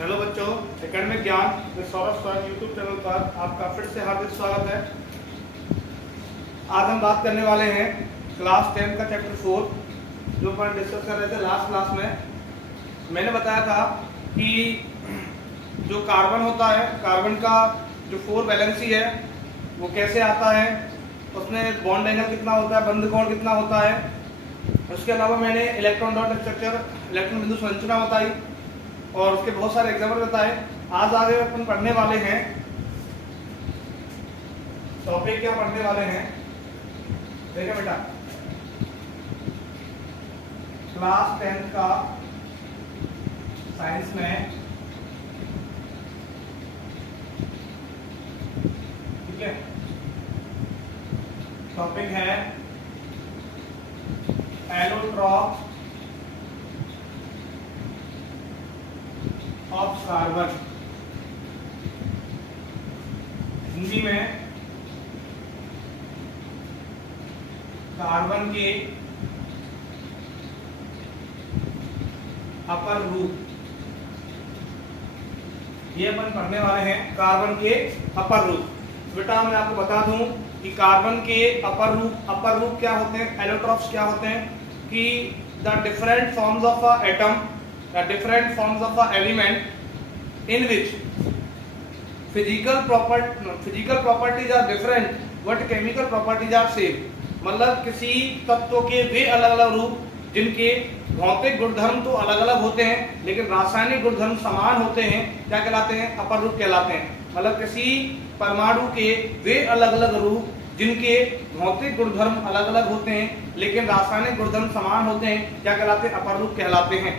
Hello बच्चों, academic ज्ञान में सौरभ सर यूट्यूब चैनल पर आपका फिर से हार्दिक स्वागत है। आज हम बात करने वाले हैं क्लास 10 का चैप्टर 4 जो अपन डिस्कस कर रहे थे लास्ट क्लास में। मैंने बताया था कि जो कार्बन होता है, कार्बन का जो 4 वैलेंसी है वो कैसे आता है, उसमें बॉन्ड एंगल कितना होता है, बंध कोण कितना होता है। उसके अलावा मैंने इलेक्ट्रॉन डॉट स्ट्रक्चर, इलेक्ट्रॉन बिंदु संरचना बताई और उसके बहुत सारे एग्जाम्पल बताए। आज आगे अपन पढ़ने वाले हैं, टॉपिक क्या पढ़ने वाले हैं देखिए बेटा, क्लास 10 का साइंस में, ठीक है। टॉपिक है एलोट्रॉप ऑफ कार्बन, हिंदी में कार्बन के अपर रूप, ये अपन पढ़ने वाले हैं कार्बन के अपर रूप। बेटा मैं आपको बता दूं कि कार्बन के अपर रूप क्या होते हैं, एलोट्रॉप्स क्या होते हैं कि the different forms of a atom, the different forms of an element in which physical properties are different but chemical properties are same। मतलब किसी तत्व के वे अलग अलग रूप जिनके भौतिक गुणधर्म तो अलग अलग होते हैं लेकिन रासायनिक गुणधर्म समान होते हैं, क्या कहलाते हैं, अपर रूप कहलाते हैं। मतलब किसी परमाणु के वे अलग अलग रूप जिनके भौतिक गुणधर्म अलग अलग होते हैं लेकिन रासायनिक गुणधर्म समान होते हैं, क्या कहलाते हैं, अपर रूप कहलाते हैं।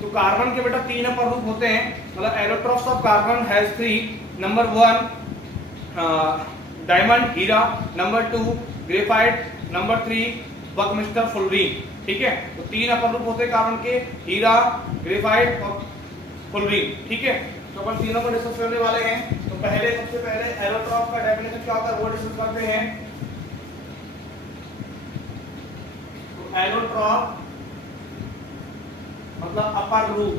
तो कार्बन के बेटा 3 अपर रूप होते हैं, मतलब allotropes of carbon has 3। Number 1 diamond हीरा, number 2 graphite, number 3 Buckminster fullerene, ठीक है। तो 3 अपर रूप होते हैं कार्बन के, हीरा, ग्रेफाइट और फुलरीन, ठीक है। तो अपन तीनों को डिस्कस करने वाले हैं। तो सबसे पहले एलोट्रॉप का डेफिनेशन क्या होता है वो डिस्कस करते हैं। तो एलोट्रॉप मतलब अपर रूप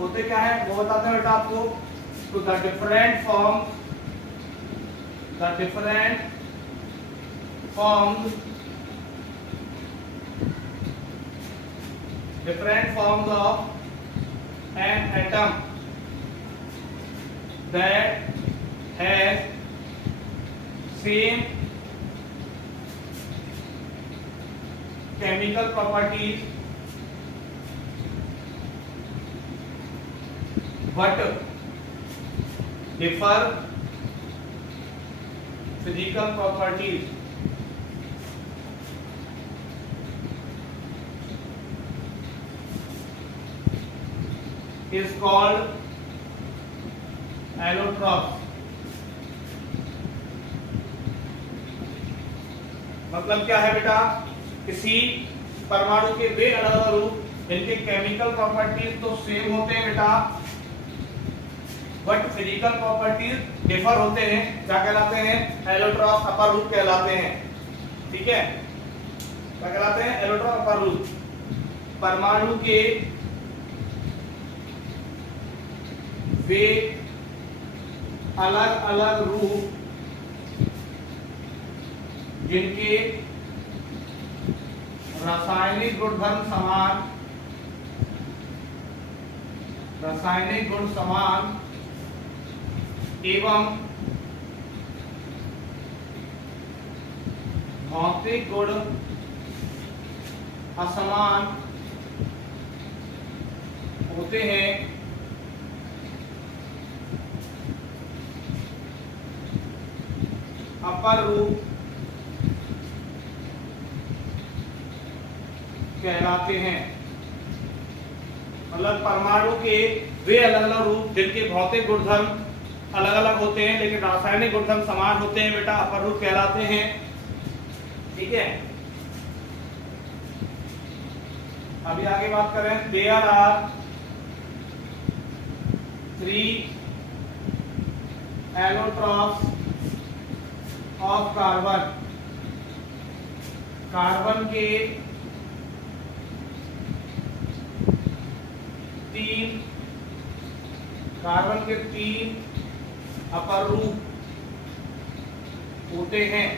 होते क्या है वो बताते हैं बेटा आपको। तो the different forms of an atom that has same chemical properties but differ physical properties is called allotrophs। मतलब क्या है बेटा, किसी परमाणु के वे अलग अलग रूप जिनके केमिकल प्रॉपर्टीज तो सेम होते हैं बेटा बट फिजिकल प्रॉपर्टीज डिफर होते हैं, क्या कहलाते हैं, एलोट्रॉप्स अपर रूप कहलाते हैं, ठीक है। क्या कहलाते हैं, एलोट्रॉप अपर रूप। परमाणु के वे अलग अलग रूप जिनके रासायनिक गुण समान एवं भौतिक गुण असमान होते हैं, अपर रूप कहलाते हैं। मतलब परमाणु के वे अलग अलग रूप जिनके भौतिक गुणधर्म अलग अलग होते हैं लेकिन रासायनिक गुणधर्म समान होते हैं बेटा, अपर रूप कहलाते हैं, ठीक है। अभी आगे बात करें, there are 3 allotropes of carbon, carbon के तीन अपर रूप होते हैं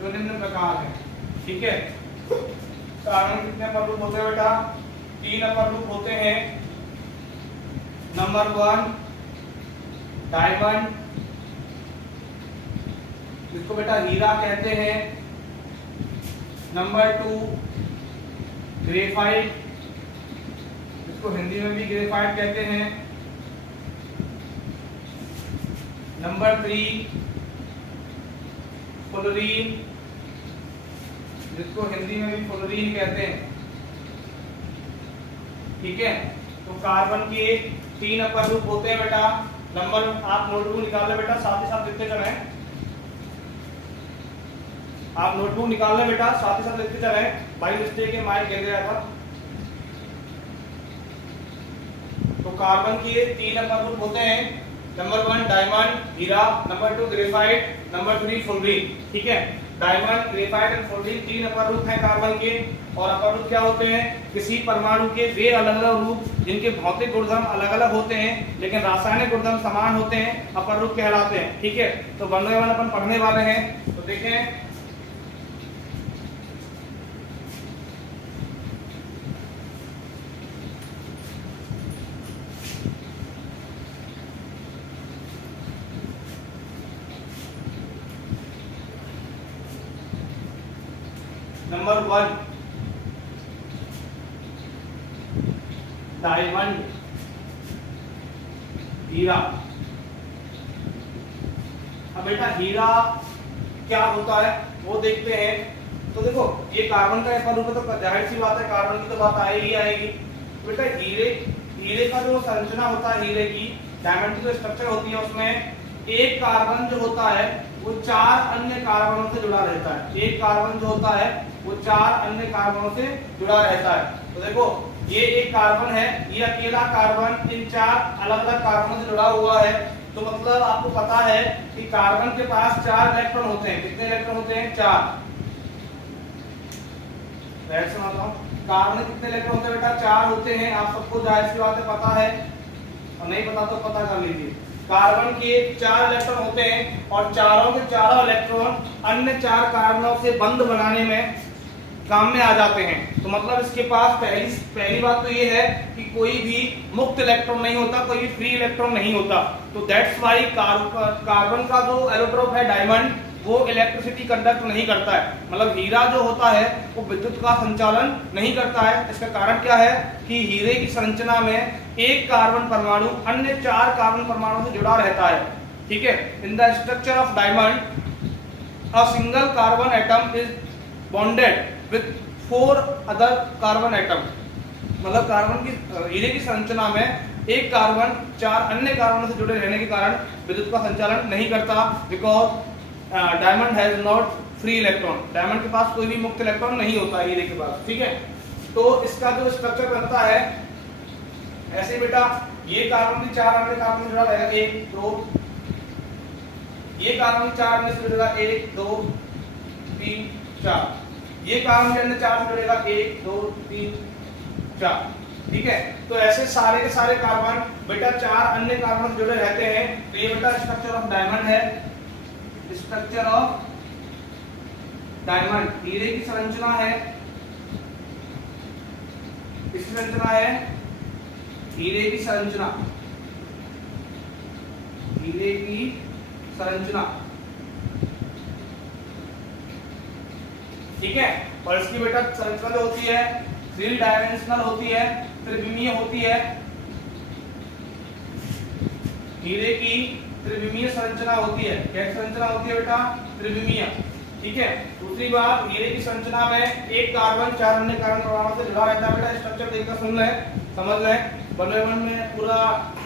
जो निम्न प्रकार है। ठीक है, कार्बन कितने अपर रूप होते हैं बेटा? 3 अपर रूप होते हैं। नंबर 1 डायमंड, जिसको बेटा हीरा कहते हैं। नंबर 2 ग्रेफाइट, जिसको हिंदी में भी ग्रेफाइट कहते हैं। नंबर 3 फ्लोरीन, जिसको हिंदी में भी फ्लोरीन कहते हैं। ठीक है, तो कार्बन के 3 अपर रूप होते हैं बेटा। नंबर आप नोटबुक निकाल ले बेटा, साथ ही साथ लिखते चले। आप नोटबुक निकाल ले बेटा, साथ ही साथ लिखते चले। बाई मिस्टेक के माइक गिर गया था। तो कार्बन के 3 अपर रूप होते हैं। नंबर 1 डायमंड हीरा, नंबर 2 ग्रेफाइट, नंबर 3 फ्लोरीन। ठीक है, डायमंड ग्रेफाइट एंड फ्लोरीन 3 अपर रूप हैं कार्बन के। और अपर रूप क्या होते हैं? किसी परमाणु के वे अलग अलग रूप जिनके भौतिक गुणधर्म अलग अलग होते हैं लेकिन रासायनिक गुणधर्म समान होते हैं, अपर रूप कहलाते हैं। ठीक है, तो 1 बाय 1 अपन पढ़ने वाले हैं। तो देखें, नंबर 1 डायमंड हीरा। अब बेटा हीरा क्या होता है वो देखते हैं। तो देखो, ये कार्बन का अपर रूप है, तो जाहिर सी बात है कार्बन की तो बात आएगी आएगी। बेटा हीरे का जो संरचना होता है, हीरे की डायमंड की जो स्ट्रक्चर होती है, उसमें एक कार्बन जो होता है वो 4 अन्य कार्बनों से जुड़ा रहता है। एक कार्बन जो होता है वो 4 अन्य कार्बनों से जुड़ा रहता है। तो देखो, ये एक कार्बन है, ये अकेला कार्बन इन 4 अलग अलग कार्बनों से जुड़ा हुआ है। तो मतलब आपको पता है कि कार्बन के पास 4 इलेक्ट्रॉन होते हैं। कितने इलेक्ट्रॉन होते हैं? 4। कार्बन में कितने इलेक्ट्रॉन होते हैं बेटा? 4 होते हैं। आप सबको जाहिर सी बात है पता है, और नहीं पता तो पता कर लीजिए। कार्बन के 4 इलेक्ट्रॉन होते हैं और चारों के चारों इलेक्ट्रॉन अन्य 4 कार्बनों से बंध बनाने में काम में आ जाते हैं। तो मतलब इसके पास पहली बात तो ये है कि कोई भी मुक्त इलेक्ट्रॉन नहीं होता, कोई भी फ्री इलेक्ट्रॉन नहीं होता। तो दैट्स वाई कार्बन का जो एलोट्रोप है डायमंड, वो इलेक्ट्रिसिटी कंडक्ट नहीं करता है। मतलब हीरा जो होता है वो विद्युत का संचालन नहीं करता है। इसका कारण क्या है कि हीरे की संरचना में एक कार्बन परमाणु अन्य 4 कार्बन परमाणु से जुड़ा रहता है। ठीक है, in the structure of diamond a single carbon atom is bonded with 4 other carbon atom. मतलब कार्बन की हीरे की संरचना में एक कार्बन 4 अन्य कार्बनों से जुड़े रहने के कारण विद्युत का संचालन नहीं करता। Because diamond has not free electron. Diamond के पास कोई भी मुक्त इलेक्ट्रॉन नहीं होता हीरे के पास। ठीक है, तो इसका जो स्ट्रक्चर बनता है ऐसे बेटा, ये कार्बन भी 4 अन्य कार्बन से जुड़ा रहेगा, 1 2। ये कार्बन 4 अन्य से जुड़ेगा, 1 2 3 4। ये कार्बन के अन्य 4 से जुड़ेगा, 1 2 3 4। ठीक है, तो ऐसे सारे के सारे कार्बन बेटा 4 अन्य कार्बन से जुड़े रहते हैं। तो ये बेटा स्ट्रक्चर ऑफ डायमंड है। स्ट्रक्चर ऑफ डायमंड हीरे की संरचना है। किसकी संरचना है? हीरे की संरचना। हीरे की संरचना। ठीक है, और इसकी बेटा संरचना जो होती है 3 डायमेंशनल होती है, त्रिविमीय होती है। हीरे की त्रिविमीय संरचना होती है। क्या संरचना होती है बेटा? त्रिविमीय। ठीक है, दूसरी बात, हीरे की संरचना में एक कार्बन 4 अन्य कार्बन परमाणुओं से जुड़ा रहता है। बेटा स्ट्रक्चर देखकर सुन लें, समझ लें। 1 बाय 1 में पूरा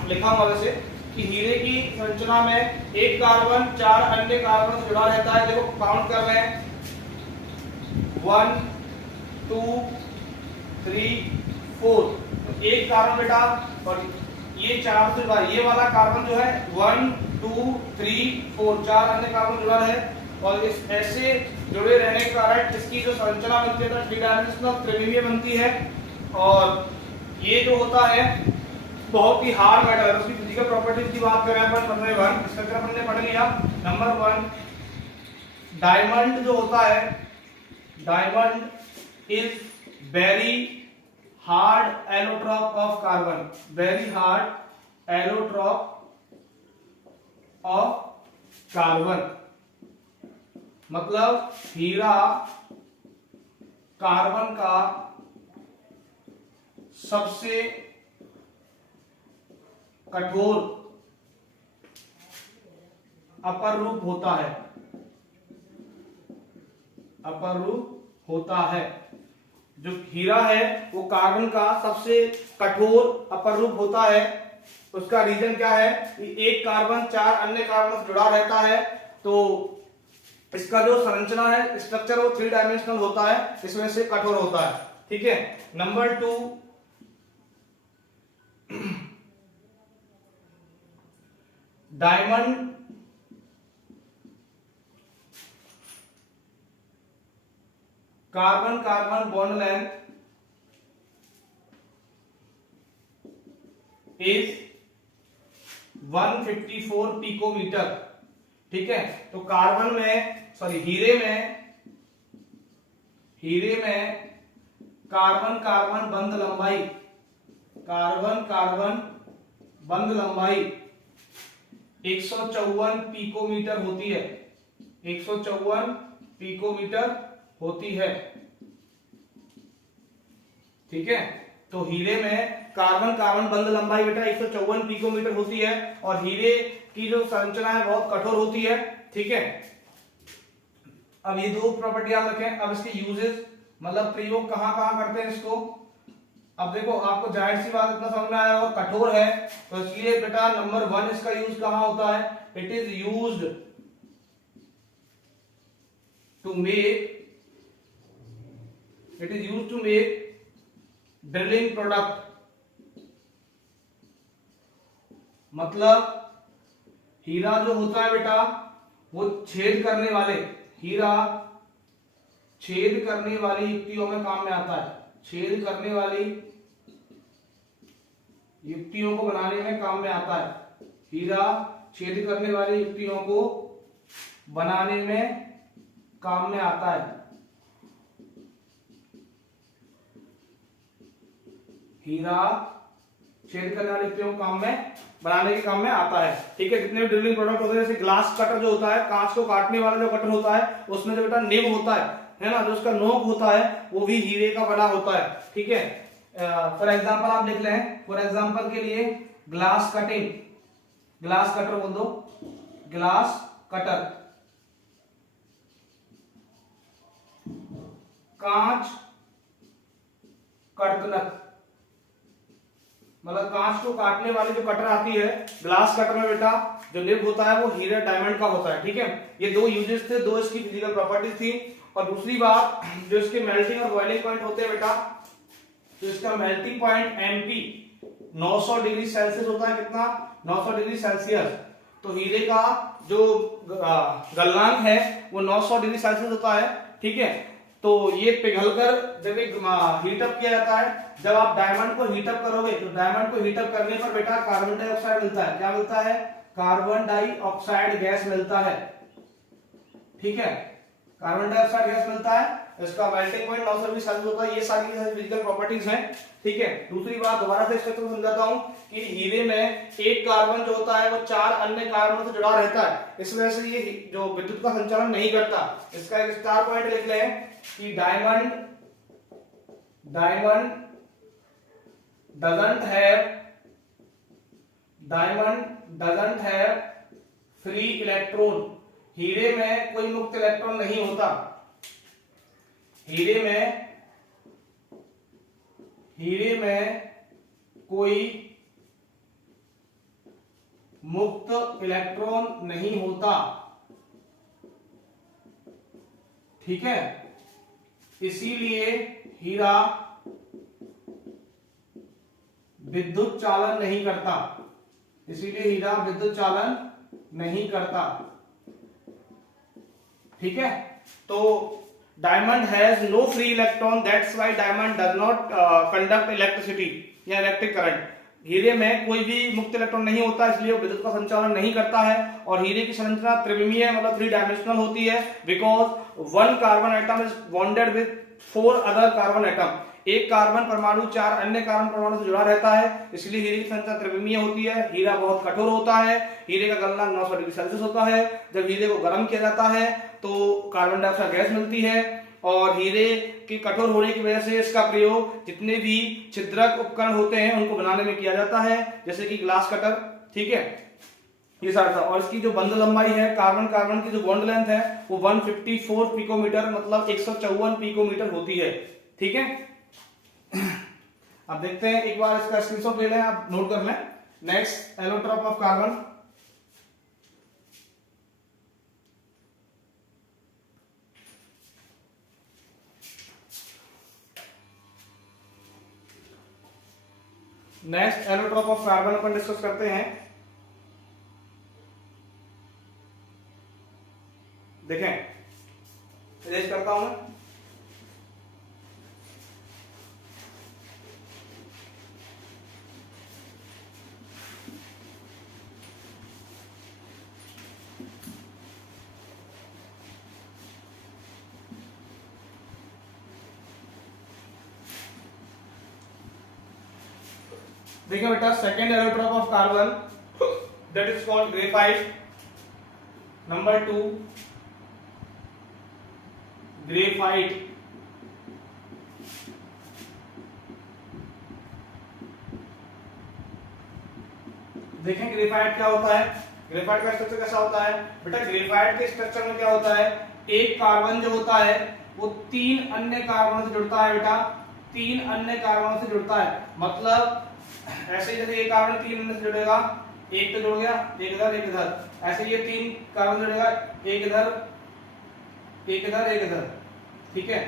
लिखा हुआ वैसे कि हीरे की संरचना में एक कार्बन 4 अन्य कार्बनों से जुड़ा रहता है। देखो काउंट कर रहे हैं, 1 2 3 4। तो एक कार्बन बेटा, और ये 4 से जुड़ा, ये वाला कार्बन जो है 1 2 3 4 4 अन्य कार्बन जुड़ा है। और इस ऐसे जुड़े रहने के कारण इसकी जो संरचना बनती है 3 डायमेंशनल त्रिविमीय बनती है। और ये जो होता है बहुत ही हार्ड मेटल है, उसकी फिजिकल प्रॉपर्टीज की बात करें अपन नंबर 1 स्ट्रक्चर अपन ने पढ़ लिया। नंबर 1 डायमंड जो होता है, diamond is very hard allotrope of carbon, very hard allotrope of carbon. मतलब हीरा कार्बन का सबसे कठोर अपर रूप होता है, अपर रूप होता है। जो हीरा है वो कार्बन का सबसे कठोर अपर रूप होता है। उसका रीजन क्या है कि एक कार्बन 4 अन्य कार्बन से जुड़ा रहता है, तो इसका जो संरचना है, स्ट्रक्चर, वो 3 डायमेंशनल होता है, इस वजह से कठोर होता है। ठीक है। Number 2 diamond carbon carbon bond length is 154 picometre. ठीक है। तो कार्बन में, सॉरी हीरे में कार्बन कार्बन बंध लंबाई, कार्बन कार्बन बंध लंबाई 154 पिकोमीटर होती है, 154 पिकोमीटर होती है। ठीक है। तो हीरे में कार्बन कार्बन बंध लंबाई बेटा 154 पिकोमीटर होती है, और हीरे की जो संरचना है बहुत कठोर होती है। ठीक है। अब ये 2 प्रॉपर्टी याद रखें। अब इसके यूजेस, मतलब प्रयोग कहां कहां करते हैं इसको। अब देखो, आपको जाहिर सी बात इतना समझ में आया होगा, कठोर है तो इसलिए बेटा नंबर 1 इसका यूज कहां होता है, it is used to make, it is used to make drilling product. मतलब हीरा जो होता है बेटा वो छेद करने वाले, हीरा छेद करने वाली युक्तियों में काम में आता है, छेद करने वाली युक्तियों को बनाने में काम में आता है। हीरा छेद करने वाली युक्तियों को बनाने में काम में आता है। हीरा छेद करने वाली युक्तियों को काम में बनाने के काम में आता है। ठीक है। जितने भी ड्रिलिंग प्रोडक्ट होते हैं, जैसे ग्लास कटर जो होता है, कांच को काटने वाला जो कटर होता है, उसमें जो बेटा निब होता है ना, जो उसका नोक होता है वो भी हीरे का बना होता है। ठीक है। फॉर एग्जांपल आप लिख लें, फॉर एग्जांपल के लिए ग्लास कटिंग, ग्लास कटर बोल दो, ग्लास कटर, कांच कर्तनक, मतलब कांच को काटने वाली जो कटर आती है, ग्लास कटर में बेटा जो निब होता है वो हीरे डायमंड का होता है। ठीक है। ये 2 यूजेस थे, 2 इसकी फिजिकल प्रॉपर्टीज थी। और दूसरी बात, जो इसके मेल्टिंग और बॉइलिंग पॉइंट होते हैं बेटा, तो इसका melting point MP 900 degree Celsius होता है। कितना? 900 डिग्री सेल्सियस। तो हीरे का जो गलनांक है वो 900 डिग्री सेल्सियस होता है। ठीक है। तो ये पिघलकर जब हीटअप किया जाता है, जब आप डायमंड को हीटअप करोगे तो डायमंड को हीटअप करने पर बेटा कार्बन डाइऑक्साइड मिलता है। क्या मिलता है? कार्बन डाइऑक्साइड गैस मिलता है। ठीक है। कार्बन डाइऑक्साइड गैस मिलता है, इसका मेल्टिंग पॉइंट 900 डिग्री सेल्सियस होता है। ये सारी फिजिकल प्रॉपर्टीज हैं। ठीक है। दूसरी बात दोबारा से स्ट्रक्चर समझाता हूं कि हीरे में एक कार्बन जो होता है वो 4 अन्य कार्बन से जुड़ा रहता है, इस वजह से ये जो विद्युत का संचालन नहीं करता। इसका एक स्टार पॉइंट लिख लें कि diamond doesn't have free electron. हीरे में कोई मुक्त इलेक्ट्रॉन नहीं होता। हीरे में कोई मुक्त इलेक्ट्रॉन नहीं होता। ठीक है। इसीलिए हीरा विद्युत चालन नहीं करता, इसीलिए हीरा विद्युत चालन नहीं करता। ठीक है। तो diamond has no free electron, that's why diamond does not conduct electricity या इलेक्ट्रिक करंट। हीरे में कोई भी मुक्त इलेक्ट्रॉन नहीं होता, इसलिए वो विद्युत का संचालन नहीं करता है। और हीरे की संरचना त्रिविमीय मतलब 3 डायमेंशनल होती है, because 1 carbon atom is bonded with 4 other carbon atom. एक कार्बन परमाणु 4 अन्य कार्बन परमाणु से जुड़ा रहता है, इसलिए हीरे की संरचना त्रिविमीय होती है। हीरा बहुत कठोर होता है, हीरे का गलनांक 900 डिग्री सेल्सियस होता है। जब हीरे को गर्म किया जाता है तो कार्बन डाइऑक्साइड गैस मिलती है, और हीरे के कठोर होने की वजह से इसका प्रयोग जितने भी छिद्रक उपकरण होते हैं उनको बनाने में किया जाता है, जैसे कि ग्लास कटर। ठीक है, ये सारा था। और इसकी जो बंध लंबाई है, कार्बन कार्बन की जो बॉन्ड लेंथ है वो 154 पिकोमीटर मतलब 154 पिकोमीटर होती है। ठीक है, अब देखते हैं, एक बार इसका स्क्रीनशॉट ले लें, आप नोट कर लें। Next, allotrope of carbon. Next allotrope of carbon upon discuss करते हैं। देखें, इरेज करता हूं मैं। देखिए बेटा, second allotrope of carbon that is called graphite. Number 2 graphite. देखें ग्रेफाइट क्या होता है, ग्रेफाइट का स्ट्रक्चर कैसा होता है बेटा। ग्रेफाइट के स्ट्रक्चर में क्या होता है, एक कार्बन जो होता है वो 3 अन्य कार्बनों से जुड़ता है बेटा, 3 अन्य कार्बनों से जुड़ता है। मतलब ऐसे जैसे ये कार्बन 3 अन्य से जुड़ेगा, एक तो जुड़ गया, एक इधर एक इधर, ऐसे ये 3 कार्बन जुड़ेगा, एक इधर एक इधर एक इधर। ठीक है,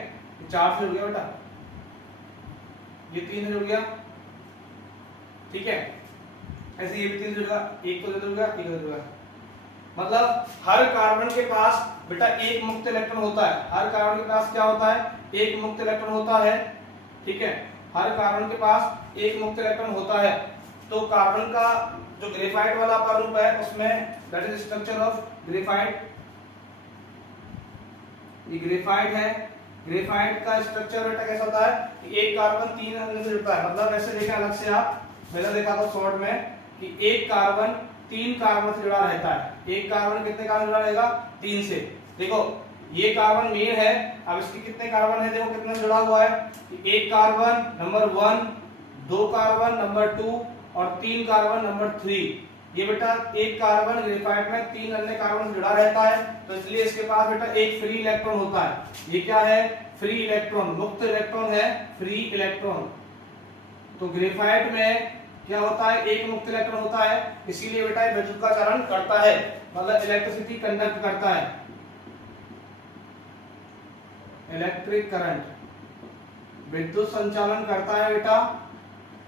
4 से जुड़ गया बेटा, ये 3 से जुड़ गया। ठीक है, ऐसे ये भी 3 से जुड़ गया, एक तो जुड़ गया, एक जुड़ गया। मतलब हर कार्बन के पास बेटा एक मुक्त इलेक्ट्रॉन होता है। हर कार्बन के पास क्या होता है, एक मुक्त इलेक्ट्रॉन होता है। ठीक है, हर कार्बन के पास एक मुक्त इलेक्ट्रॉन होता है। तो कार्बन का जो ग्रेफाइट वाला अपर रूप है उसमें that is structure of graphite. ये ग्रेफाइट है। ग्रेफाइट का स्ट्रक्चर बेटा कैसा होता है कि एक कार्बन 3 अन्य से जुड़ता है। मतलब ऐसे देखा अलग से, आप पहले देखा था शॉर्ट में कि एक कार्बन 3 कार्बन से जुड़ा रहता है। एक कार्बन कितने कार्बन जुड़ा रहेगा, 3 से। देखो ये कार्बन मेन है, अब इसके कितने कार्बन है, देखो कितने जुड़ा हुआ है। एक कार्बन नंबर 1, 2 कार्बन नंबर 2 और 3 कार्बन नंबर 3। ये बेटा एक कार्बन ग्रेफाइट में 3 अन्य कार्बन जुड़ा रहता है, तो इसलिए इसके पास बेटा एक फ्री इलेक्ट्रॉन होता है। ये क्या है, फ्री इलेक्ट्रॉन, मुक्त इलेक्ट्रॉन है, फ्री इलेक्ट्रॉन। तो ग्रेफाइट में क्या होता है, एक मुक्त इलेक्ट्रॉन होता है, इसीलिए बेटा विद्युत का चालन करता है, मतलब इलेक्ट्रिसिटी कंडक्ट करता है, इलेक्ट्रिक करंट, विद्युत संचालन करता है बेटा।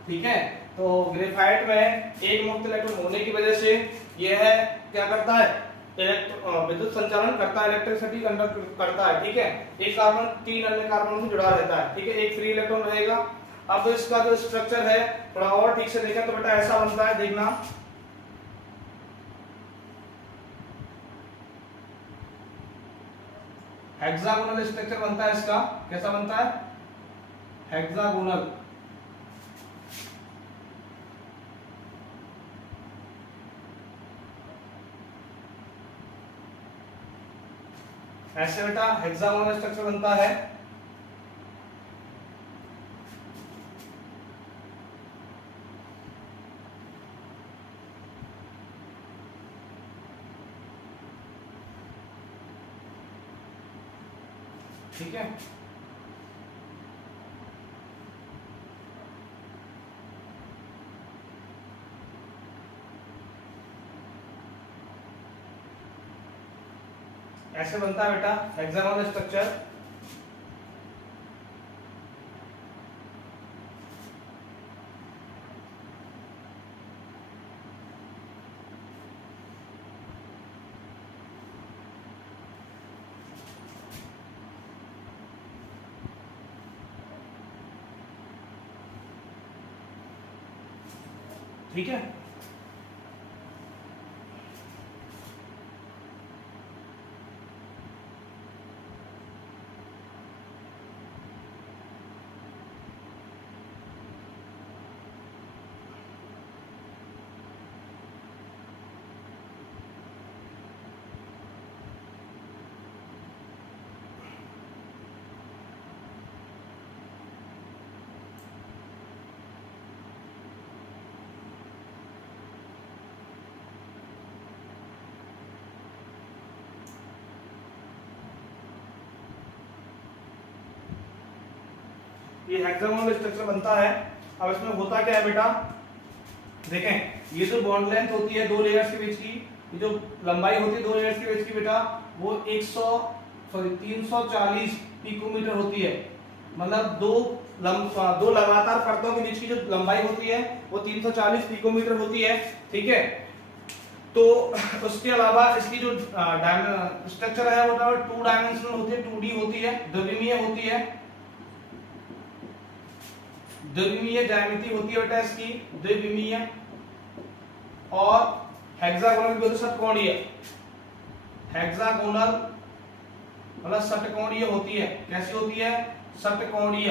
ठीक है, तो ग्रेफाइट में एक मुक्त इलेक्ट्रॉन होने की वजह से यह क्या करता है, विद्युत संचालन करता है, इलेक्ट्रिसिटी कंडक्ट करता है। ठीक है, एक कार्बन 3 अन्य कार्बनों से जुड़ा रहता है। ठीक है, एक फ्री इलेक्ट्रॉन रहेगा। अब इसका जो स्ट्रक्चर है थोड़ा और ठीक से देखें तो बेटा ऐसा बनता है, देखना। हेक्सागोनल स्ट्रक्चर बनता है इसका। कैसा बनता है, हेक्सागोनल। ऐसे बेटा हेक्सागोनल स्ट्रक्चर बनता है। ठीक है, ऐसे बनता है बेटा हेक्सागोनल स्ट्रक्चर। ठीक है। ये हेक्सागोनल स्ट्रक्चर बनता है। अब इसमें होता क्या है बेटा, देखें ये जो बॉन्ड लेंथ होती है दो लेयर्स के बीच की, ये जो लंबाई होती है दो लेयर्स के बीच की बेटा, वो 340 पिकोमीटर होती है। मतलब दो लगातार परतों के बीच की जो लंबाई होती है वो 340 पिकोमीटर होती है, ठीक है। तो उसके अलावा इसकी जो स्ट्रक्चर है वो 2 डायमेंशनल होती है, 2D होती है, द्विमीय होती है, द्विमीय ज्यामिति होती है बेटा इसकी, द्विमीय। और हेक्सागोनल भी होती है, षटकोणीय। हेक्सागोनल मतलब षटकोणीय होती है। कैसी होती है? षटकोणीय,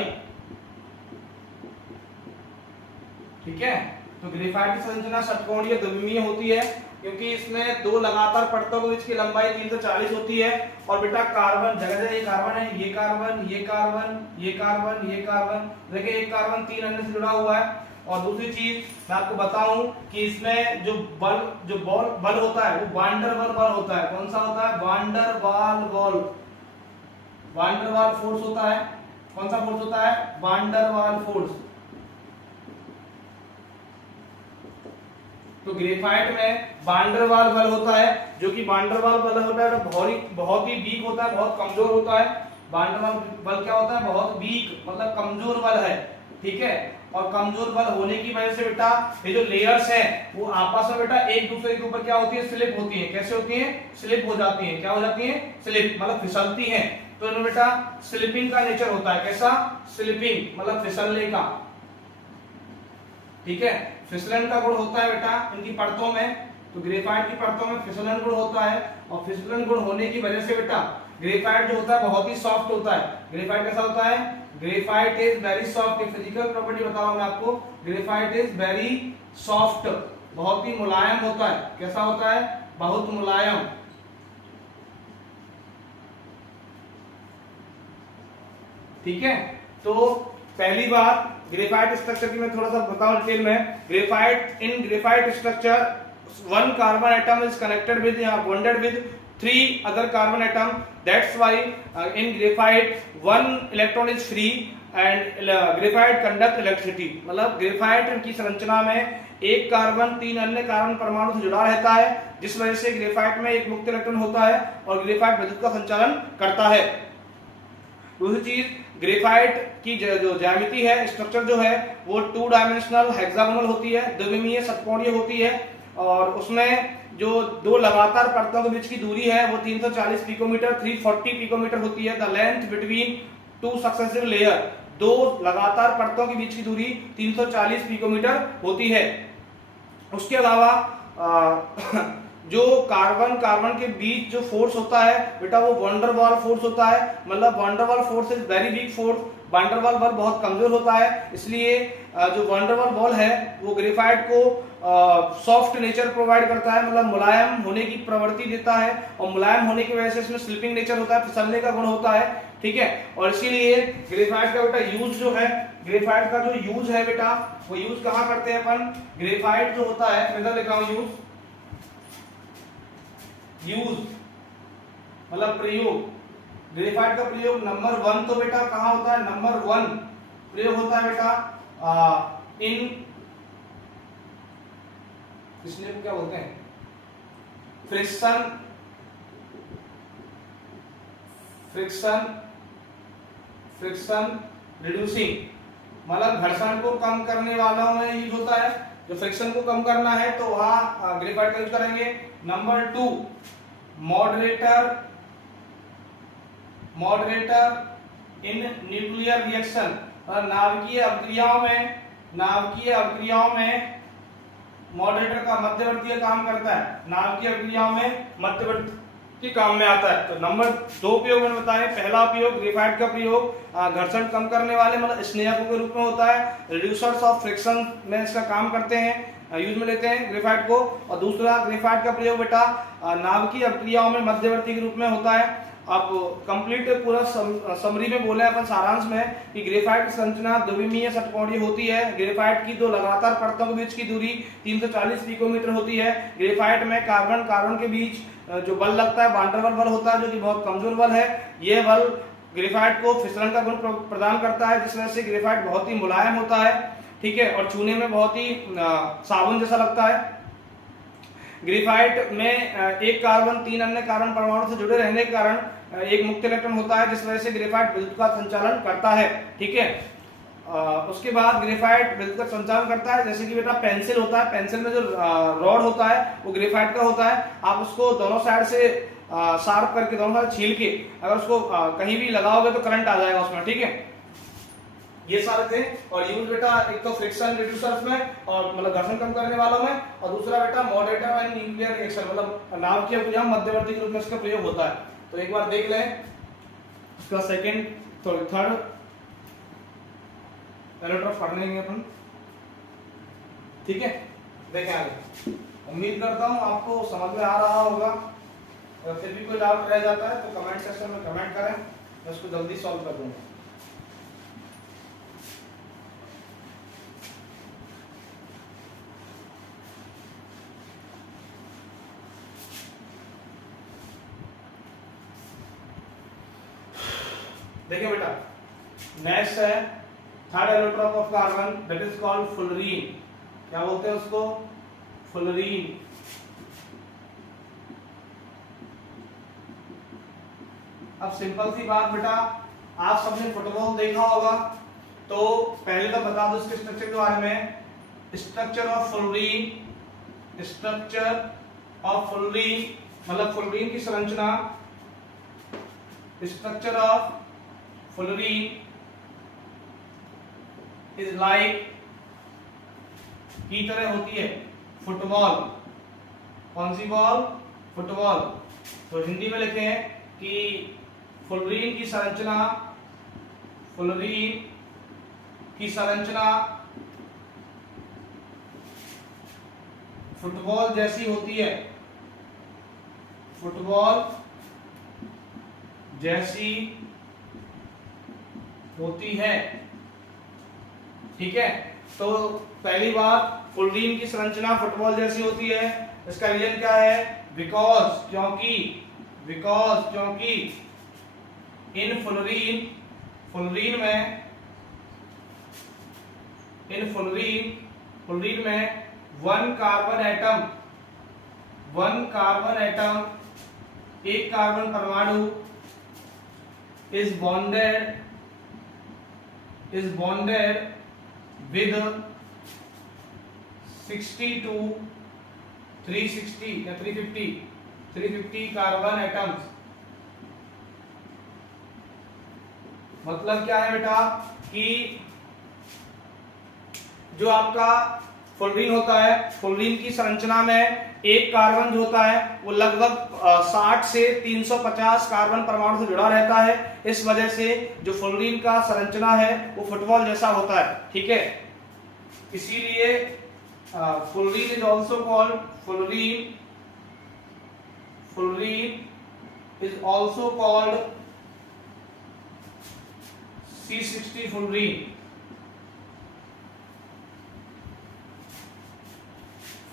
ठीक है। तो ग्रेफाइट की संरचना षटकोणीय द्विमीय होती है, क्योंकि इसमें दो लगातार परतों के बीच की लंबाई 340 होती है। और बेटा कार्बन, जगह जगह ये कार्बन है, ये कार्बन, ये कार्बन, ये कार्बन, ये कार्बन, देखिए एक कार्बन 3 अन्य से जुड़ा हुआ है। और दूसरी चीज मैं आपको बताऊं कि इसमें जो बल होता है वो वान डेर वाल बल होता है। कौन सा होता है? वान डेर वाल बल, वान डेर वाल फोर्स होता है। कौन सा फोर्स होता है? वान डेर वाल फोर्स। तो ग्रेफाइट में वान डेर वाल बल होता है, जो कि वान डेर वाल बल होता है बहुत ही वीक होता है, बहुत कमजोर होता है। वान डेर वाल बल क्या होता है? बहुत वीक, मतलब कमजोर बल है, ठीक है। और कमजोर बल होने की वजह से बेटा ये जो लेयर्स हैं वो आपस में बेटा एक दूसरे के ऊपर क्या होती है? स्लिप होती है। कैसे होती है? स्लिप हो जाती है। क्या हो जाती है? स्लिप, मतलब फिसलती है। तो इनमें बेटा स्लिपिंग का नेचर होता है। कैसा? स्लिपिंग, मतलब फिसलने का, ठीक है। फिसलन का गुण होता है बेटा इनकी परतों में। तो ग्रेफाइट की परतों में फिसलन गुण होता है, और फिसलन गुण होने की वजह से बेटा ग्रेफाइट जो होता है बहुत ही सॉफ्ट होता है। ग्रेफाइट कैसा होता है? Graphite is very soft. Physical property बता रहा हूं मैं आपको, ग्रेफाइट इज वेरी सॉफ्ट, बहुत ही मुलायम होता है। कैसा होता है? बहुत मुलायम, ठीक है। तो पहली बात ग्रेफाइट स्ट्रक्चर की मैं थोड़ा सा बताऊं डिटेल में। Graphite, in graphite structure 1 carbon atom is connected with या bonded with 3 other carbon atom. That's why in graphite 1 electron is free and graphite conduct electricity. मतलब ग्रेफाइट की संरचना में एक कार्बन 3 अन्य कार्बन परमाणु से जुड़ा रहता है, जिस वजह से ग्रेफाइट में एक मुक्त इलेक्ट्रॉन होता है और ग्रेफाइट विद्युत का संचालन करता है। दूसरी चीज, ग्रेफाइट की जो ज्यामिति है, स्ट्रक्चर जो है वो 2 डायमेंशनल हेक्सागोनल होती है, द्विमीय षटकोणीय होती है। और उसमें जो दो लगातार परतों के बीच की दूरी है वो 340 पिकोमीटर, 340 पिकोमीटर होती है। The length between 2 successive layer, दो लगातार परतों के बीच की दूरी 340 पिकोमीटर होती है। उसके अलावा जो कार्बन के बीच जो फोर्स होता है बेटा वो वान डेर वाल फोर्स होता है। मतलब van der Waals force is very weak force, van der Waals बल बहुत कमजोर होता है। इसलिए जो वान डेर वाल बल है वो ग्रेफाइट को सॉफ्ट नेचर प्रोवाइड करता है, मतलब मुलायम होने की प्रवृत्ति देता है। और मुलायम होने की वजह से इसमें स्लिपिंग नेचर होता है, फिसलने का गुण होता है, ठीक है। और इसीलिए ग्रेफाइट का बेटा यूज जो है, ग्रेफाइट का जो यूज है बेटा वो यूज कहाँ करते हैं अपन? ग्रेफाइट जो होता है, इधर लिखा हूं यूज मतलब प्रयोग। ग्रेफाइट का प्रयोग नंबर 1 तो बेटा कहां होता है? नंबर 1 प्रयोग होता है बेटा इन, इसलिए क्या बोलते हैं? फ्रिक्शन, फ्रिक्शन, फ्रिक्शन रिड्यूसिंग, मतलब घर्षण को कम करने वालों में यूज होता है। जो फ्रिक्शन को कम करना है तो वहां ग्रेफाइट का यूज करेंगे। Number 2 moderator, moderator in nuclear reaction, नाभिकीय अभिक्रियाओं में, नाभिकीय अभिक्रियाओं में मॉडरेटर का मध्यवर्ती काम करता है, नाभिकीय अभिक्रियाओं में मध्यवर्ती काम में आता है। तो नंबर 2 उपयोग मैंने बताए। पहला उपयोग ग्रेफाइट का प्रयोग घर्षण कम करने वाले मतलब स्नेहकों के रूप में होता है, रिड्यूसर्स ऑफ फ्रिक्शन में इसका काम करते हैं, यूज में लेते हैं ग्रेफाइट को। और दूसरा ग्रेफाइट का प्रयोग बेटा नाभिकीय अभिक्रियाओं में मध्यवर्ती के रूप में होता है। अब कंप्लीट पूरा समरी में बोले अपन सारांश में कि ग्रेफाइट की संरचना द्विमीय षटकोणीय होती है। ग्रेफाइट की दो लगातार परतों के बीच की दूरी 340 पिकोमीटर होती है। ग्रेफाइट में कार्बन कार्बन के बीच जो बल लगता है वांडरवल बल होता है, जो कि बहुत कमजोर बल है। यह बल ग्रेफाइट को फिसलन का गुण प्रदान करता है, जिस वजह से ग्रेफाइट बहुत ही मुलायम होता है, ठीक है, और छूने में बहुत ही साबुन जैसा लगता है। ग्रेफाइट में एक कार्बन 3 अन्य कार्बन परमाणु से जुड़े रहने के कारण एक मुक्त इलेक्ट्रॉन होता है, जिस वजह से ग्रेफाइट विद्युत का संचालन करता है, ठीक है। उसके बाद ग्रेफाइट विद्युत का संचालन करता है, जैसे कि बेटा पेंसिल होता है, पेंसिल में जो रॉड होता है वो ग्रेफाइट का होता है। आप उसको दोनों साइड से शार्प करके, दोनों साइड छील के अगर उसको कहीं भी लगाओगे तो करंट आ जाएगा उसमें, ठीक है। ये सारे थे। और यूज बेटा एक तो फ्रिक्शन रिड्यूसर्स में और मतलब घर्षण कम करने वालों में, और दूसरा बेटा मॉडरेटर एंड न्यूक्लियर रिएक्शन मतलब नाभिकीय अभिक्रिया मध्यवर्ती के रूप में इसका प्रयोग होता है। तो एक बार देख लें इसका सेकंड थर्ड एलोट्रॉप पढ़ने अपन, ठीक है। देखें आगे, उम्मीद करता हूं आपको समझ में आ रहा होगा। अगर फिर भी कोई डाउट रह जाता है तो कमेंट सेक्शन में कमेंट करें, मैं उसको जल्दी सॉल्व कर दूंगा। देखिए बेटा, नेक्स्ट है third allotrope of carbon, that is called fullerene. क्या बोलते हैं उसको? फुलरीन। अब सिंपल सी बात बेटा, आप सबने फुटबॉल देखा होगा, तो पहले तो बता दो इसके स्ट्रक्चर के बारे में। Structure of fullerene, structure of fullerene मतलब फुलरीन की संरचना, structure of fullerene is like की तरह होती है फुटबॉल। कौन सी बॉल? फुटबॉल। तो हिंदी में लिखे हैं कि फुलरीन की संरचना, फुलरीन की संरचना फुटबॉल जैसी होती है, फुटबॉल जैसी होती है, ठीक है। तो पहली बात, फुलरीन की संरचना फुटबॉल जैसी होती है। इसका रीजन क्या है? बिकॉज, क्योंकि इन फुलरीन में वन कार्बन एटम, एक कार्बन परमाणु is bonded with 60 to 360 या 350 कार्बन एटम्स। मतलब क्या है बेटा कि जो आपका फुलरीन होता है, फुलरीन की संरचना में एक कार्बन जो होता है वो लगभग 60 से 350 कार्बन परमाणु से जुड़ा रहता है। इस वजह से जो फुलरीन का संरचना है वो फुटबॉल जैसा होता है, ठीक है। इसीलिए fullerene is also called C60 fullerene.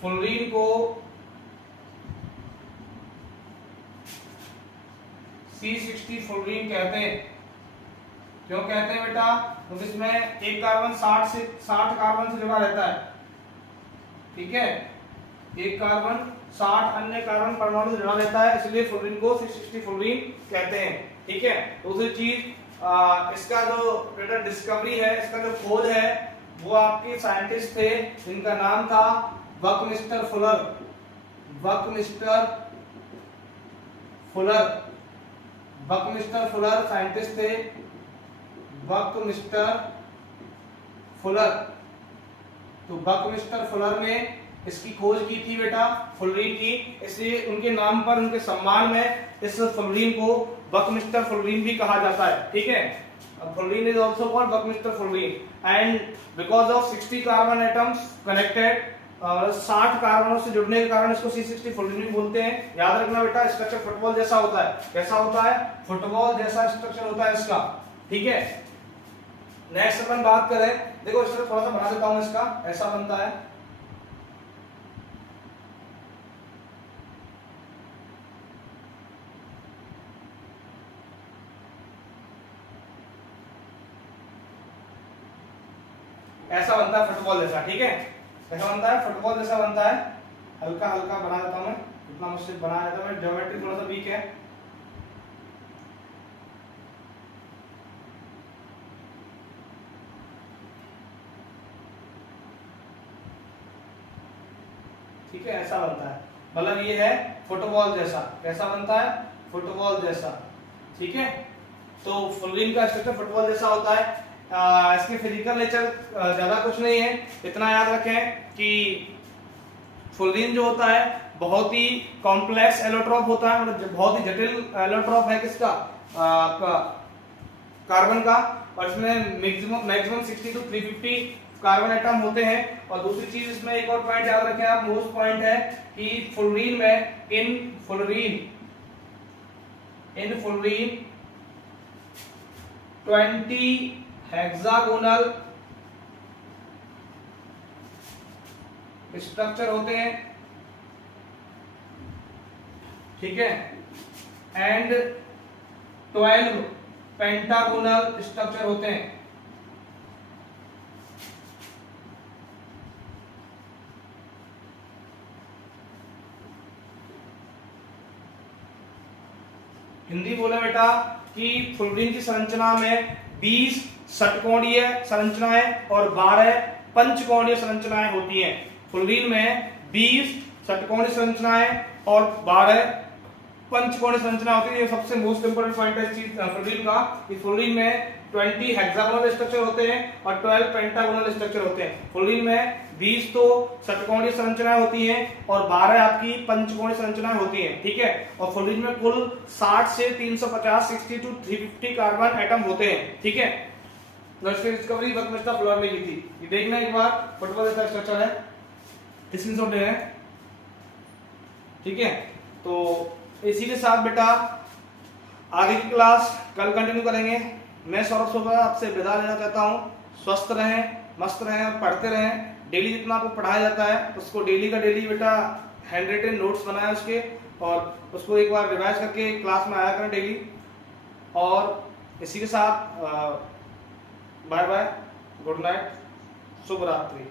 Fullerene को C60 फुलरीन कहते हैं। क्यों कहते हैं बेटा? क्योंकि इसमें एक कार्बन 60 कार्बन से जुड़ा रहता है, ठीक है। एक कार्बन 60 अन्य कार्बन परमाणु से जुड़ा रहता है, इसलिए फुलरीन को C60 फुलरीन कहते हैं, ठीक है। दूसरी चीज, इसका जो बेटा डिस्कवरी है, इसका जो खोज है, वो आपके साइंटिस्ट थे जिनका नाम था बकमिस्टर फुलर साइंटिस्ट थे, बकमिस्टर फुलर। तो बकमिस्टर फुलर ने इसकी खोज की थी बेटा फुलरीन की, इसलिए उनके नाम पर, उनके सम्मान में इस फुलरीन को बकमिस्टर फुलरीन भी कहा जाता है। ठीक है, fullerene is also called Buckminster fullerene and because of 60 carbon atoms connected, 60 कार्बनों से जुड़ने के कारण इसको C60 फुलरीन भी बोलते हैं। याद रखना बेटा, स्ट्रक्चर फुटबॉल जैसा होता है। कैसा होता है? फुटबॉल जैसा स्ट्रक्चर होता है इसका। ठीक है, नेक्स्ट अपन बात करें, देखो इस तरह थोड़ा सा बना देता हूं इसका, ऐसा बनता है। ऐसा बनता है फुटबॉल जैसा। ठीक है, कैसा बनता है? फुटबॉल जैसा बनता है। हल्का हल्का बना देता हूं मैं, इतना मुझसे बनाया जाता है, ज्योमेट्री थोड़ा सा वीक है। ठीक है, ऐसा बनता है, मतलब ये है फुटबॉल जैसा। कैसा बनता है? फुटबॉल जैसा। ठीक है, तो फुलरीन का स्ट्रक्चर फुटबॉल जैसा होता है। इसके फिजिकल नेचर ज्यादा कुछ नहीं है, इतना याद रखें कि फुलरीन जो होता है बहुत ही कॉम्प्लेक्स एलोट्रॉप होता है, मतलब बहुत ही जटिल एलोट्रॉप है। किसका? कार्बन का। और इसमें मैक्सिमम 60 to 350 कार्बन एटम होते हैं। और दूसरी चीज इसमें एक और पॉइंट याद रखें आप, मोस्ट पॉइंट है कि फुलरीन में इन फुलरीन 20 हेक्सागोनल स्ट्रक्चर होते हैं। ठीक है, एंड 12 पेंटागोनल स्ट्रक्चर होते हैं। हिंदी बोले बेटा कि फुलरीन की संरचना में 20 षटकोणीय संरचनाएं और 12 पंचकोणीय संरचनाएं होती हैं। फुलरीन में 20 षटकोणीय संरचनाएं और 12 पंचकोणीय संरचना होती है। ये सबसे मोस्ट इंपोर्टेंट पॉइंट है इस चीज फुलरीन का। इस फुलरीन में 20 हेक्सागोनल स्ट्रक्चर होते हैं और 12 पेंटागोनल स्ट्रक्चर होते हैं। फुलरीन में 20 तो षटकोणीय संरचनाएं होती हैं और 12 आपकी पंचकोणीय संरचनाएं होती हैं। ठीक है, और फुलरीन में कुल 60 से 350, 60 to 350 कार्बन एटम होते हैं। ठीक है, तो इसकी डिस्कवरी बकमिस्टर फुलर ने की थी। ये देखना एक बार, फुटबॉल जैसा स्ट्रक्चर है, स्क्रीनशॉट ले हैं। ठीक है, तो इसी के साथ बेटा आगे की क्लास कल कंटिन्यू करेंगे। मैं सौरभ सोबा आपसे विदा लेना चाहता हूँ। स्वस्थ रहें, मस्त रहें और पढ़ते रहें। डेली जितना आपको पढ़ाया जाता है उसको डेली का डेली बेटा हैंड रिटन नोट्स बनाए उसके, और उसको एक बार रिवाइज करके क्लास में आया करें डेली। और इसी के साथ बाय बाय, गुड नाइट, शुभ रात्रि।